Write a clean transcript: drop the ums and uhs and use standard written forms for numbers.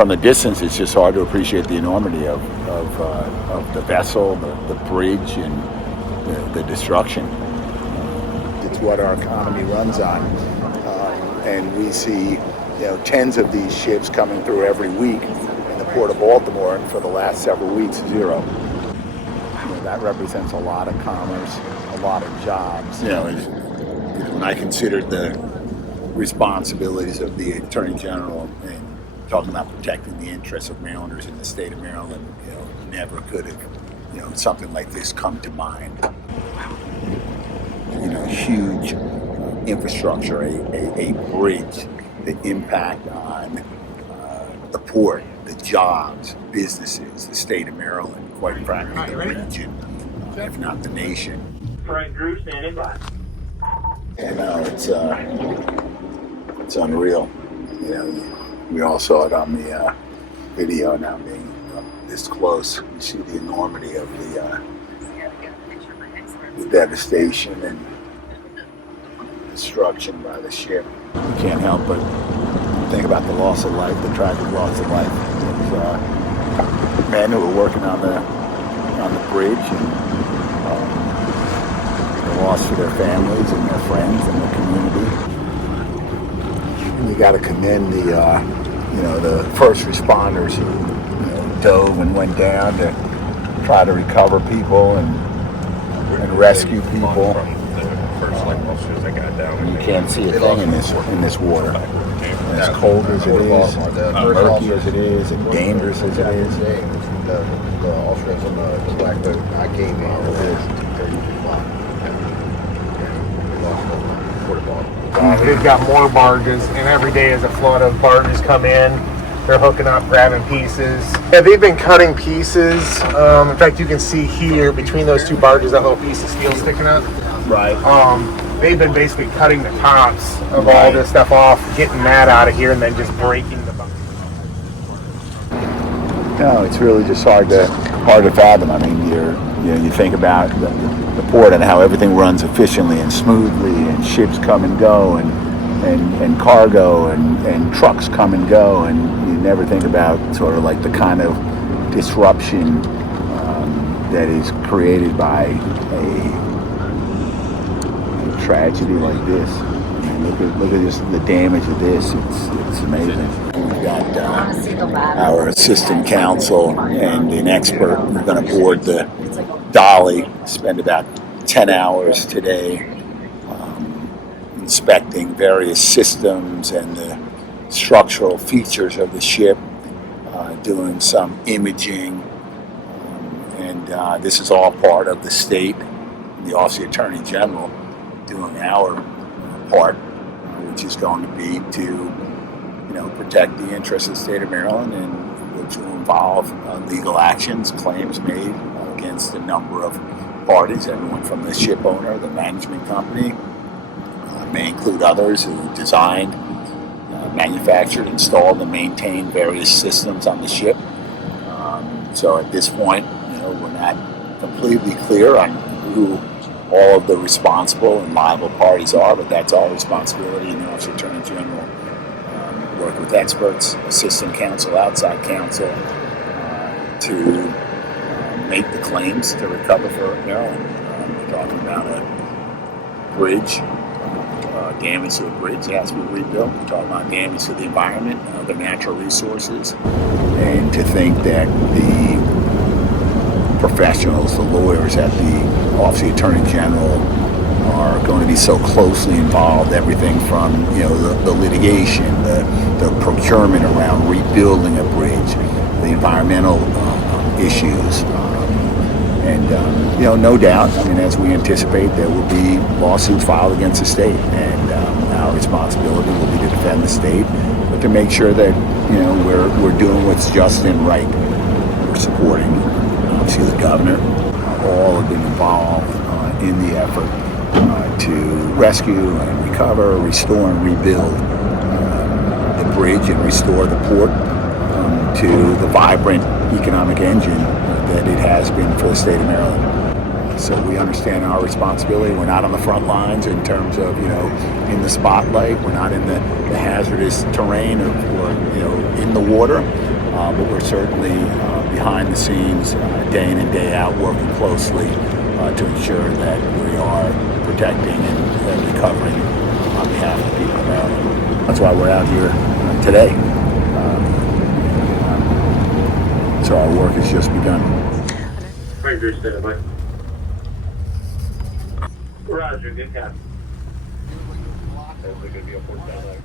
from the distance, it's just hard to appreciate the enormity of the vessel, the bridge, and the destruction. It's what our economy runs on, and we see tens of these ships coming through every week in the port of Baltimore, and for the last several weeks, zero. That represents a lot of commerce, a lot of jobs. When I considered the responsibilities of the Attorney General and talking about protecting the interests of Marylanders in the state of Maryland, never could have, something like this come to mind. Huge infrastructure, a bridge, the impact on the port, the jobs, businesses, the state of Maryland, quite frankly, the region, if not the nation. Frank Drew, standing by. It's unreal. We all saw it on the video. Now being this close, you see the enormity of the devastation and destruction by the ship. You can't help but think about the loss of life, the tragic loss of life. There's men who were working on the bridge, and the loss for their families and their friends and the community. And you got to commend the first responders who dove and went down to try to recover people and rescue people. You can't see a thing in this water. As cold as it is, murky as it is, and dangerous as it is. The Austrians on the black boat, I came in at 2:32 o'clock. They've got more barges, and every day as a flood of barges come in, they're hooking up, grabbing pieces. Yeah, they've been cutting pieces. In fact, you can see here between those two barges that little piece of steel sticking up. Right. They've been basically cutting the tops of all this stuff off, getting that out of here, and then just breaking the bucket. No, it's really just hard to fathom. I mean, you think about the port and how everything runs efficiently and smoothly, and ships come and go, and cargo and trucks come and go, and you never think about sort of like the kind of disruption that is created by a tragedy like this. I mean, look at just the damage of this. It's amazing. We've got our assistant counsel and an expert. We're going to board the DALI, spend about 10 hours today inspecting various systems and the structural features of the ship, doing some imaging, and this is all part of the state, the Office of the Attorney General, doing our part, which is going to be to, protect the interests of the state of Maryland, and which will involve legal actions, claims made against a number of parties, everyone from the ship owner, the management company, may include others who designed, manufactured, installed, and maintained various systems on the ship. So at this point, we're not completely clear on who all of the responsible and liable parties are, but that's our responsibility in the Office of the Attorney General. Work with experts, assistant counsel, outside counsel, to make the claims to recover for Maryland. We're talking about a bridge, damage to a bridge that has to be rebuilt. We're talking about damage to the environment, other natural resources, and to think that the professionals, the lawyers at the Office of the Attorney General are going to be so closely involved, everything from the litigation, the procurement around rebuilding a bridge, the environmental issues, and no doubt, as we anticipate, there will be lawsuits filed against the state, and our responsibility will be to defend the state, but to make sure that we're doing what's just and right. We're supporting obviously the governor. All have been involved in the effort to rescue and recover, restore and rebuild the bridge and restore the port to the vibrant economic engine that it has been for the state of Maryland. So we understand our responsibility. We're not on the front lines in terms of, in the spotlight. We're not in the hazardous terrain or in the water. but we're certainly behind the scenes, day in and day out, working closely to ensure that we are protecting and recovering on behalf of the people of Maryland. That's why we're out here today. So our work has just begun. Right, Drew, stand by. Roger, good copy. Hopefully, going to be a 4 down there.